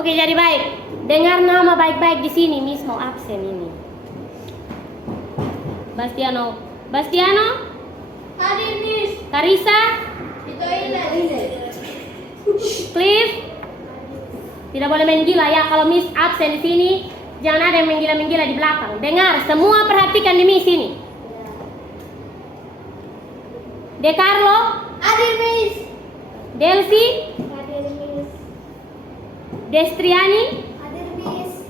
Oke, jadi baik. Dengar nama baik-baik di sini, Miss mau absen ini. Bastiano. Bastiano? Hadir, Miss. Karisa? Di toilet. Cliff? Tidak boleh main gila ya. Kalau Miss absen di sini, jangan ada yang main gila-gila di belakang. Dengar, semua perhatikan di Miss ini. De Carlo? Hadir, Miss. Delsi? Hadir, Miss. Destriani? Hadir, Miss.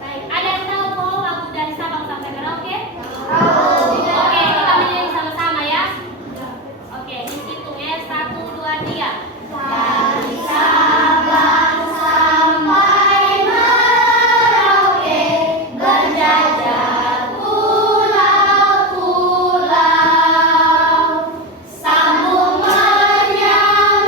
Baik, ada yang tahu kok lagu dari Sabang sampai Merauke? Oke, kita menyanyi sama-sama ya. Oke, hitung ya. 1, 2, 3. Dari Sabang sampai Merauke, berjajah pulau-pulau, sambung menyambut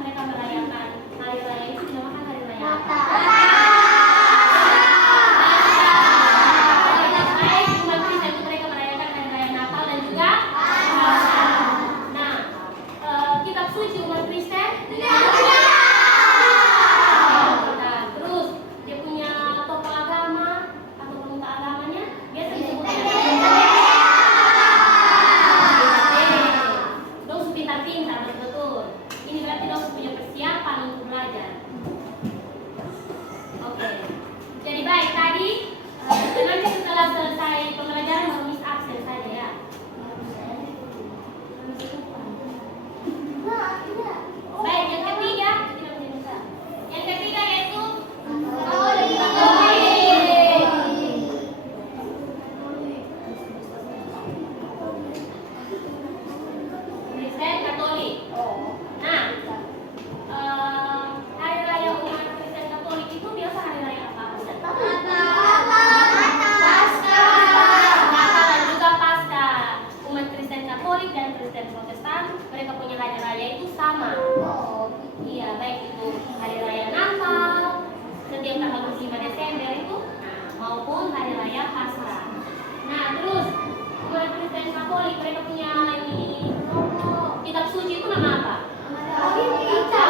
mereka merayakan hari raya itu dinamakan hari raya apa? Umat Kristen itu mereka merayakan hari raya Natal dan juga Paskah. Nah, kitab suci umat Kristen terus dia punya tokoh agama atau pemuka agamanya biasa disebut Dos pintar-pintar, betul. Ini berarti Dos punya persiapan untuk belajar. Oke. Jadi baik tadi nanti setelah selesai pembelajaran baru Miss absen saja ya. Baik, yang ketiga yang ketiga yaitu Kristen Katolik. Nah, hari raya umat Kristen Katolik itu biasa hari raya apa? Natal dan juga Paskah. Umat Kristen Katolik dan Kristen Protestan mereka punya hari raya itu sama. Iya, baik itu hari raya Natal setiap tanggal 25 Desember itu maupun hari raya Paskah. Nah, terus umat Kristen Katolik mereka punya ini kitab suci itu nama apa? Alkitab.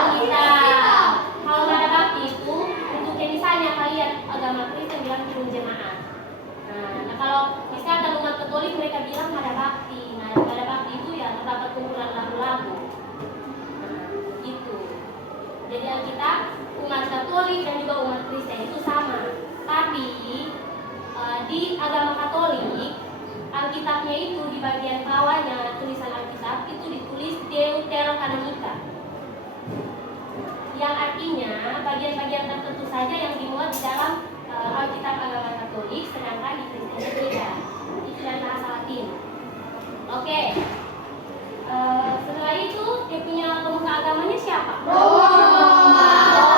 Kalau nggak ada bakti itu untuk kayak misalnya kalian agama Kristen bilang kirim jemaat. Nah, kalau misalkan umat Katolik mereka bilang ada bakti. Nah, ada bakti itu ya terdapat kumpulan lagu-lagu. Gitu. Jadi Alkitab umat Katolik dan juga umat Kristen itu sama. Tapi di agama Katolik Alkitabnya itu di bagian bawahnya tulisan Alkitab itu ditulis Deuterokanonika, yang artinya bagian-bagian tertentu saja yang dimuat di dalam Alkitab agama Katolik, sedangkan di Kristen tidak. Itu dari bahasa Latin. Oke. Setelah itu dia punya pemuka agamanya siapa? Atau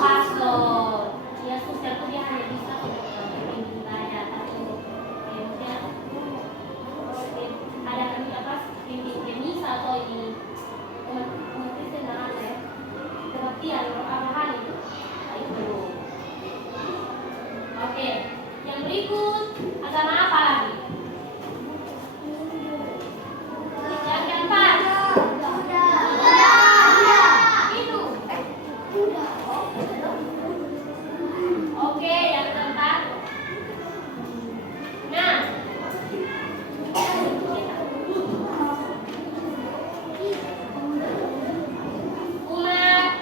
pastor. Ya, suster itu dia hanya bisa untuk pimpin ibadah atau untuk ada pimpin misa atau di umat Kristen dan ada ya kebaktian rohani itu. Nah, itu. Oke, yang berikut agama apa lagi? Yang keempat. Itu. Oke, yang keempat. Nah, umat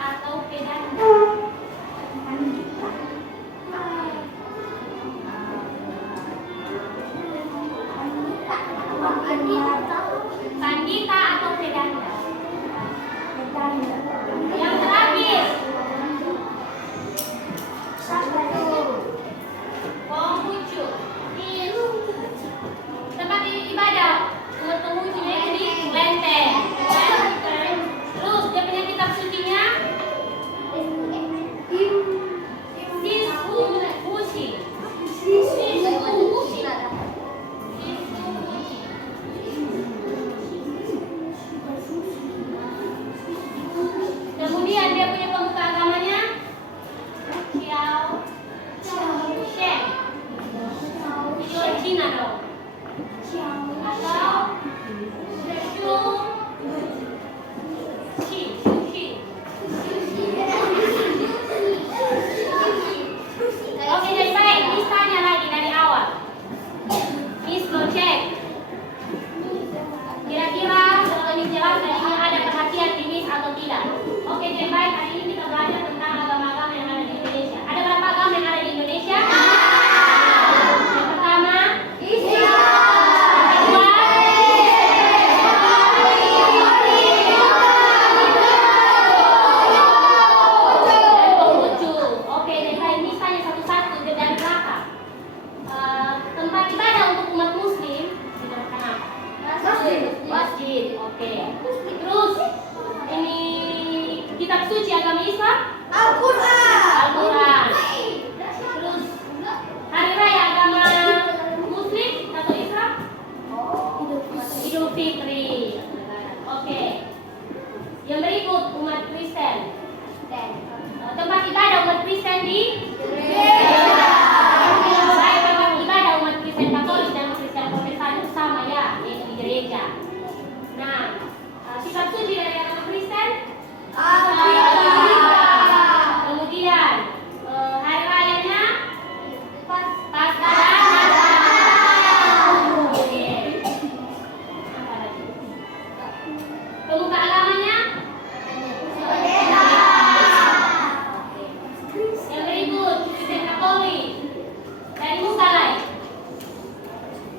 atau pedanda? Pandita atau pedanda? Yang terakhir, Konghucu. Tempat ibadah menurut Konghucunya itu di Lenteng. Terus dia punya kitab sucinya Sisumushi. Kemudian dia punya pemuka agamanya Xiao Sheng. Itu Cina dong. Atau Shu Shi. Oke, jadi baik. Miss tanya lagi dari awal. Miss mau cek. Kira-kira kalau Miss jelaskan ini ada perhatian di Miss atau tidak? Oke, jadi baik. Hari ini kita belajar tentang agama-agama yang ada di Indonesia. Ada berapa agama yang ada di Indonesia? Yang pertama, Islam. Dan Konghucu. Oke, jadi baik. Miss tanya satu-satu dari belakang. Tempat ibadah untuk umat Muslim dinamakan apa? Masjid. Oke. Terus ini kitab suci agama Islam? Al-Quran. Terus hari raya agama Muslim atau Islam? Idul Fitri. Oke. Yang berikut umat Kristen. Tempat ibadah umat Kristen di gereja. Baik, tempat ibadah umat Kristen Katolik dan Kristen Protestan itu sama ya, yaitu di gereja. Nah, kitab suci dari agama Kristen kemudian hari rayanya Paskah dan Natal. Oke. Apa lagi? Pemuka agamanya yang berikut Kristen Katolik. Dari muka lain,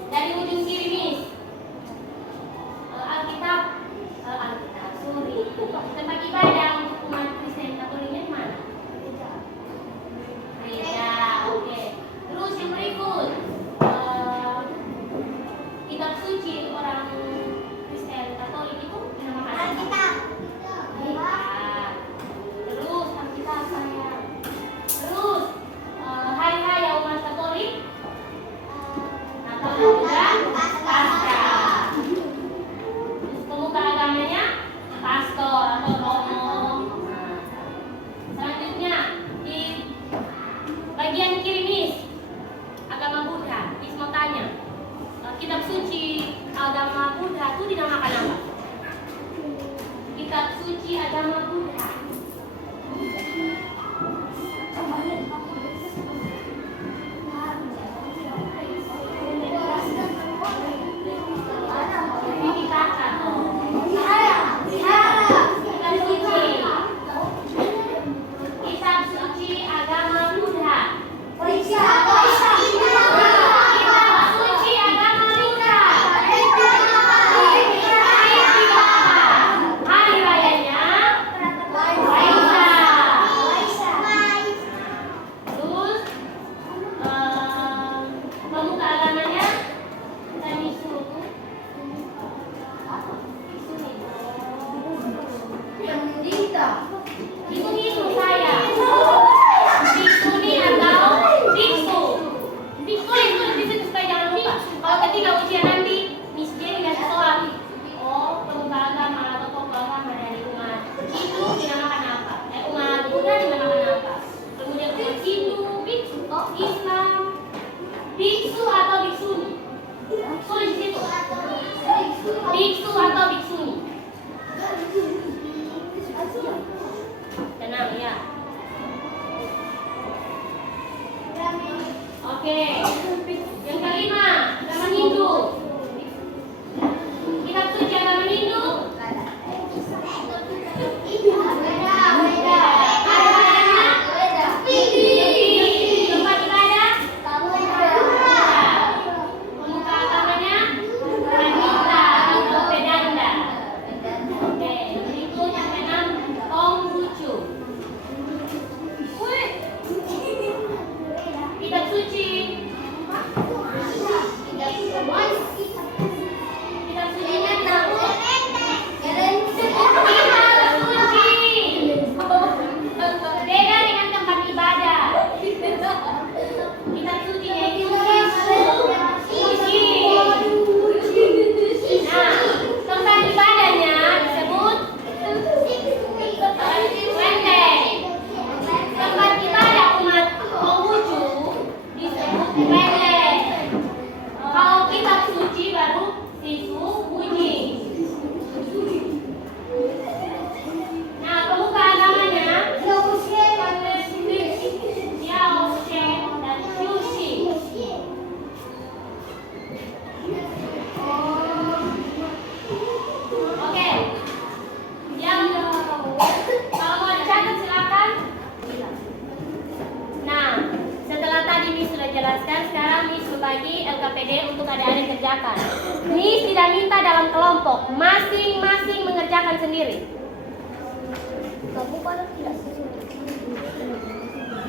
dari ujung kiri Miss. Alkitab, sorry. Tempat ibadah untuk umat Kristen Katoliknya di mana? Gereja. Oke. Terus yang berikut, kitab suci orang Kristen Katolik itu dinamakan Alkitab. Terus Alkitab sayang. Terus hari raya umat Katolik Natal dan Paskah. Terus pemuka agamanya pastor atau romo. Selanjutnya di bagian kiri Miss agama Buddha. Miss mau tanya, kitab suci agama Buddha itu dinamakan apa? Kitab suci agama Buddha. Kitab suci agama Buddha. Hari rayanya Kitab suci agama Hindu. bagi LKPD untuk adik-adik kerjakan. Miss tidak minta dalam kelompok, masing-masing mengerjakan sendiri. Kamu pada tidak sesuai.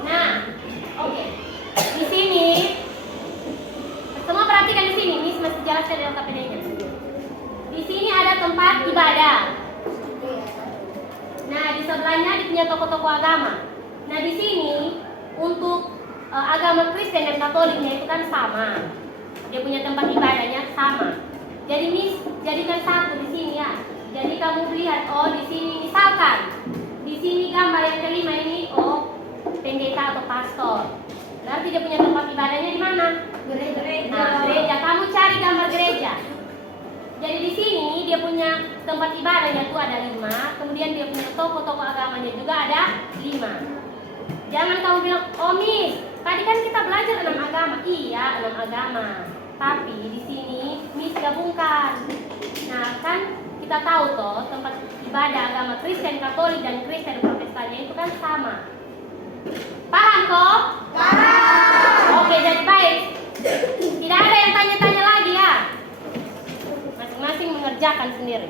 Nah, oke. Di sini semua perhatikan di sini. Miss masih jelaskan di LKPD-nya. Di sini ada tempat ibadah. Nah, di sebelahnya dia punya toko-toko agama. Nah, di sini untuk agama Kristen dan Katoliknya itu kan sama. Dia punya tempat ibadahnya sama. Jadi Miss jadikan satu di sini ya. Jadi kamu lihat, oh di sini misalkan di sini gambar yang kelima ini, oh pendeta atau pastor. Berarti dia punya tempat ibadahnya di mana? Gereja. Nah, gereja. Kamu cari gambar gereja. Jadi di sini dia punya tempat ibadahnya tuh ada 5, kemudian dia punya toko-toko agamanya juga ada 5. Jangan kamu bilang, oh Miss, tadi kan kita belajar 6 agama. Iya, 6 agama. Tapi di sini Miss gabungkan. Nah, kan kita tahu toh tempat ibadah agama Kristen, Katolik dan Kristen Protestannya itu kan sama. Paham kok? Paham. Oke, jadi baik. Tidak ada yang tanya-tanya lagi ya. Masing-masing mengerjakan sendiri.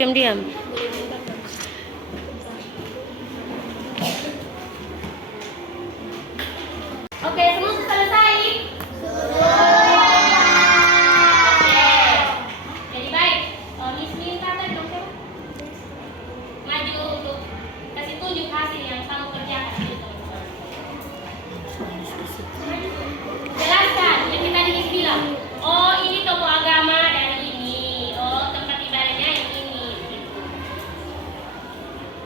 Diam-diam. Oke, semua sudah selesai? Oke. Jadi baik. Miss minta tadi dong, siapa? Maju untuk kasih tunjuk hasil yang kamu kerjakan itu, teman-teman. Jelaskan yang kita Miss bilang. Oh, ini toko agama dari ini. Oh, tempat ibadahnya yang ini. Gitu.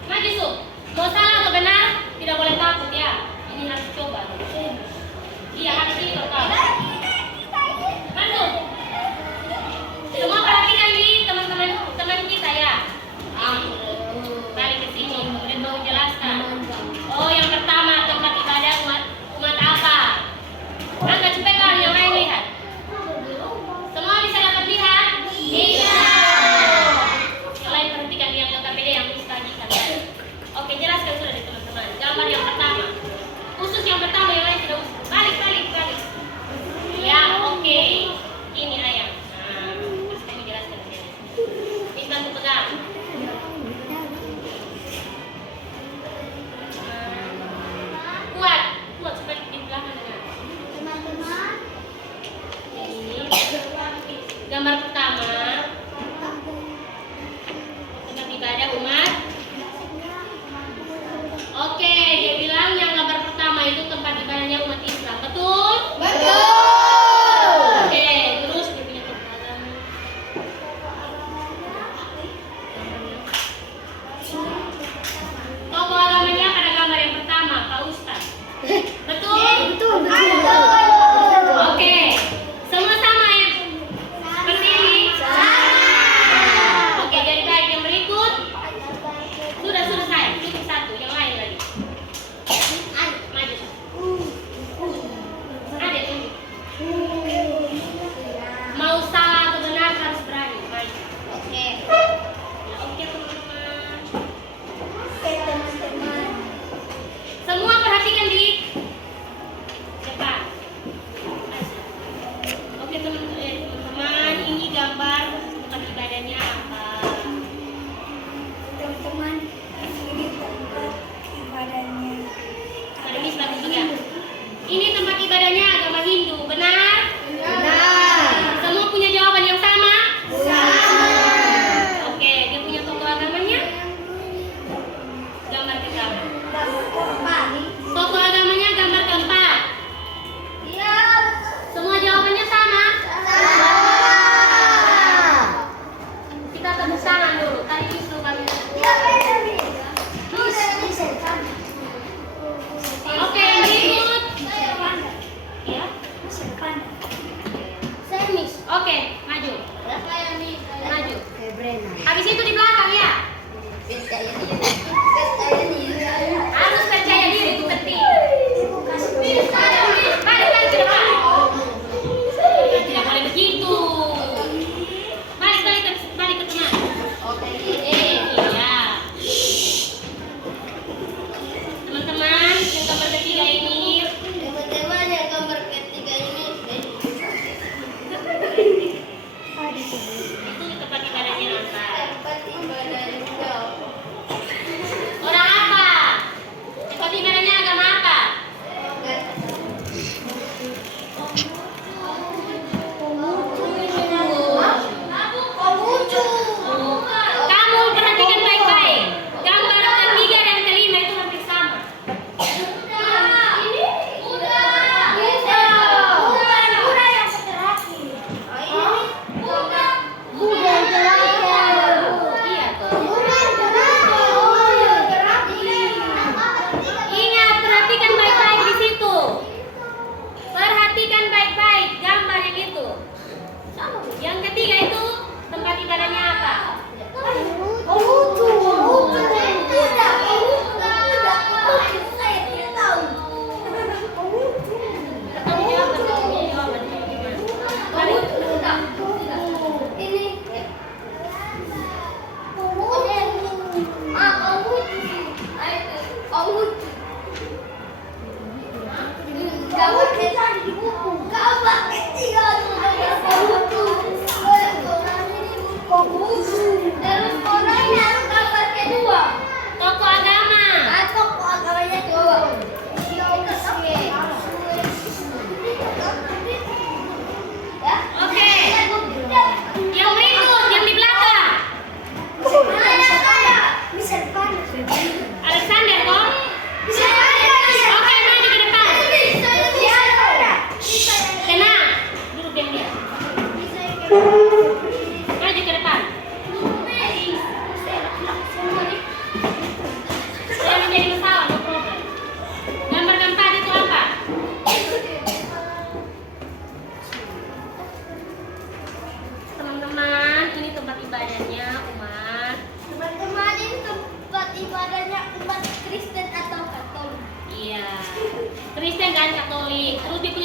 Maju, Su. Mau salah atau benar, tidak boleh takut ya. Ini harus coba. Iya,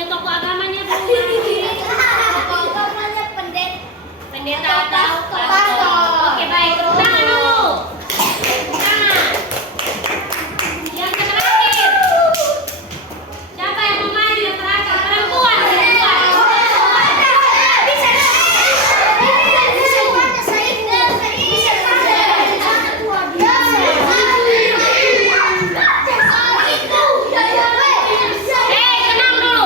tokoh agamanya di rumah? Namanya pendeta. Pendeta atau pastor? Oke, baik. Tepuk tangan dulu. Tepuk tangan. Yang terakhir. Siapa yang mau maju yang terakhir? Perempuan. Tenang dulu.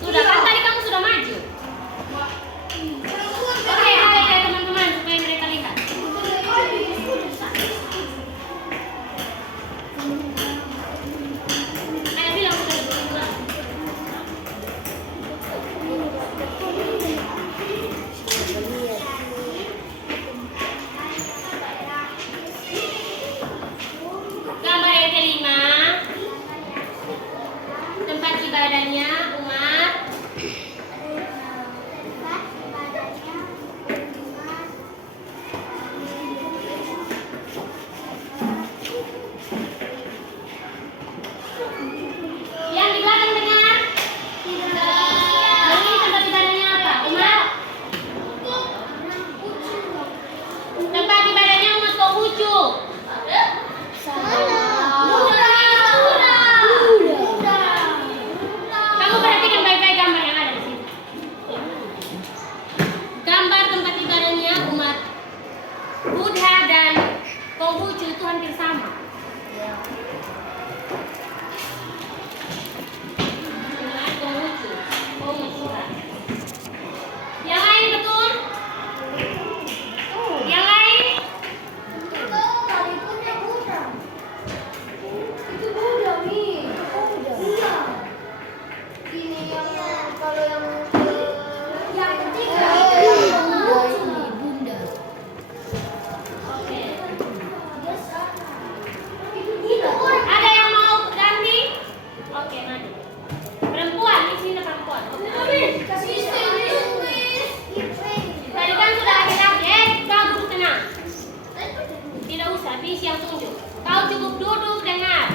Sudah kan tadi kamu sudah maju. Oke, balik ya teman-teman supaya mereka lihat. Ayah bilang sudah berdua. Gambar yang kelima, tempat ibadahnya umat. Yang di belakang dengar? Ini tempat ibadahnya apa? Umat? Tempat ibadahnya umat Konghucu. Kamu perhatikan baik-baik gambar yang ada di sini. Gambar tempat ibadahnya umat Buddha dan Konghucu itu hampir sama. Umat Konghucu, umat Buddha. Yang lain betul? Yang lain? Itu Buddha, Mi. Iya. Ini yang kalau yang ketiga Bunda. Oke. Itu gila. Ada yang mau ganti? Oke, maju. Perempuan, di sini perempuan. Oke. Tadi kan sudah laki-laki. Kau duduk tenang. Tidak usah, bis yang tunjuk. Kau cukup duduk dengar.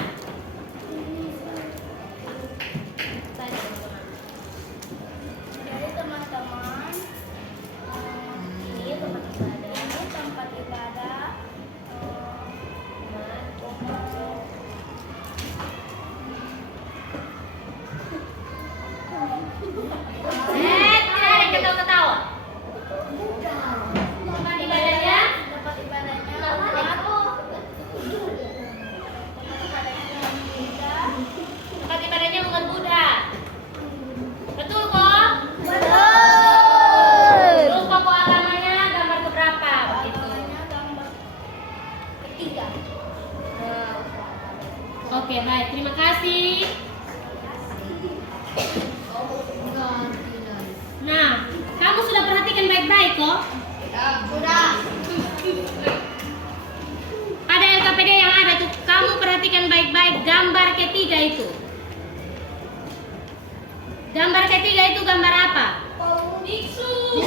Tadi, teman-teman. Jadi teman-teman, ini tempat ibadah Tidak ada yang ketawa-ketawa. Tempat ibadahnya? tempat ibadahnya Tempat ibadahnya umat Buddha. Betul kok? Terus tokoh agamanya gambar keberapa? Begitu. gambar ketiga. Oke, baik. Terima kasih. Nah, kamu sudah perhatikan baik-baik kok? Sudah. Ada LKPD yang ada tuh. Kamu perhatikan baik-baik gambar ketiga itu. Gambar ketiga itu gambar apa? Biksu.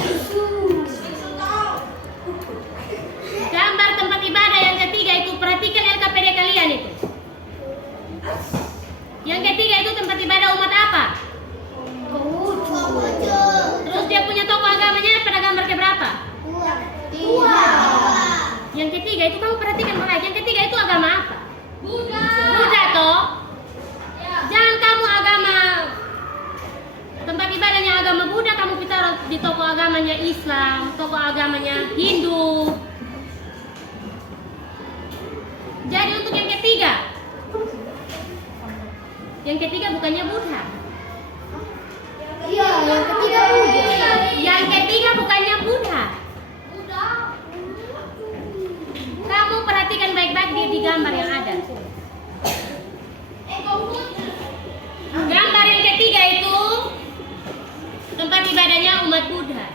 Gambar tempat ibadah yang ketiga itu. Perhatikan LKPD kalian itu. Yang ketiga itu tempat ibadah umat apa? Terus dia punya tokoh agamanya pada gambar keberapa? Yang ketiga itu kamu perhatikan baik. Yang ketiga itu agama apa? Buddha toh. Jangan kamu agama tempat ibadahnya agama Buddha kamu taruh di tokoh agamanya Islam, tokoh agamanya Hindu. Jadi untuk yang ketiga bukannya Buddha. Iya, yang ketiga Buddha. Yang ketiga bukannya Buddha. Kamu perhatikan baik-baik di gambar yang ada. Gambar yang ketiga itu tempat ibadahnya umat Buddha.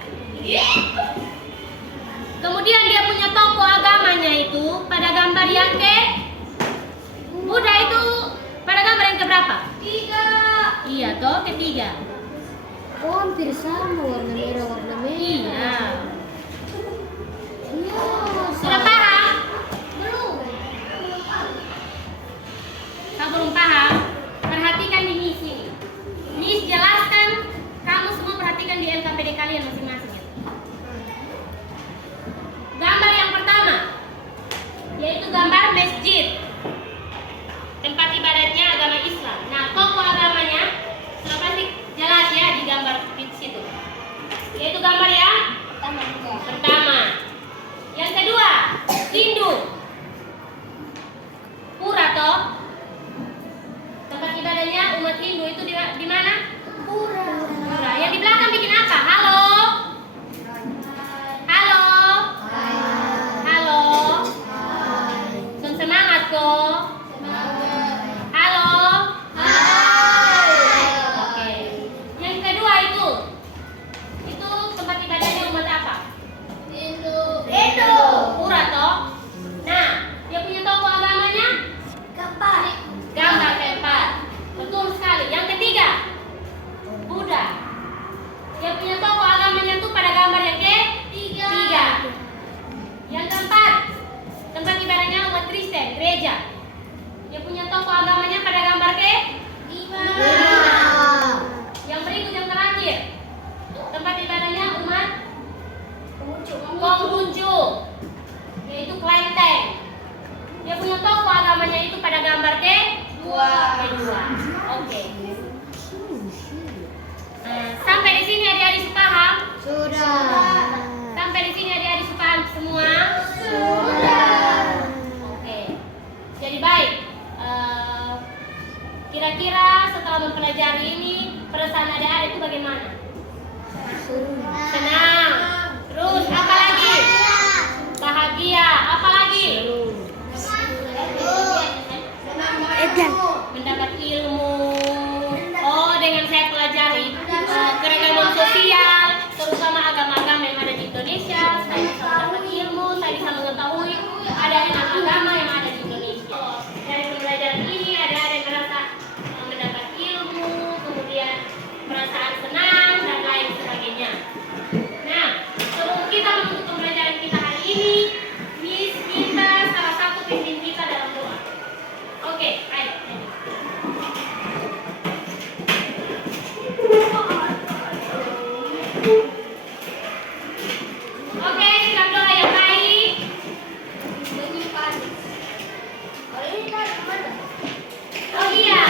Kemudian dia punya tokoh agamanya itu pada gambar yang ke Buddha itu pada gambar yang keberapa? Iya toh, ketiga. Oh, hampir sama warna merah, warna merah. Iya. Iya. Sudah paham? Belum. Kau belum paham? Perhatikan ini. Margo. Halo. Oke. Yang kedua itu tempat ibadahnya umat apa? Hindu. Pura toh. Nah, dia punya tokoh agamanya? Gambar keempat. Betul sekali. Yang ketiga, Buddha. Dia punya tokoh agamanya tuh pada gambar yang ketiga. Yang keempat, tempat ibadahnya umat Kristen, gereja. Dia punya tokoh agamanya pada gambar kelima. Yang berikut yang terakhir, tempat ibadahnya umat Konghucu, yaitu kelenteng. Dia punya tokoh agamanya itu pada gambar kedua. Oke. Sampai di sini adik-adik paham? Sudah. Sampai di sini adik-adik paham semua? Oke. Jadi baik. Kira-kira setelah mempelajari ini perasaan adik-adik itu bagaimana? Senang. Terus apa lagi? Bahagia. Apa lagi? Mendapat ilmu. Oh, dengan saya pelajari keragaman sosial, terutama agama-agama yang ada di Indonesia, saya bisa mendapat ilmu, saya bisa mengetahui ada enam agama yang ada di Indonesia. Dari pembelajaran ini ada yang merasa mendapat ilmu, kemudian perasaan senang dan lain sebagainya. Nah, sebelum kita menutup pembelajaran kita hari ini, Miss minta salah satu pimpin kita dalam doa. Oke, ayo. Oke, dalam doa yang baik. Oh iya.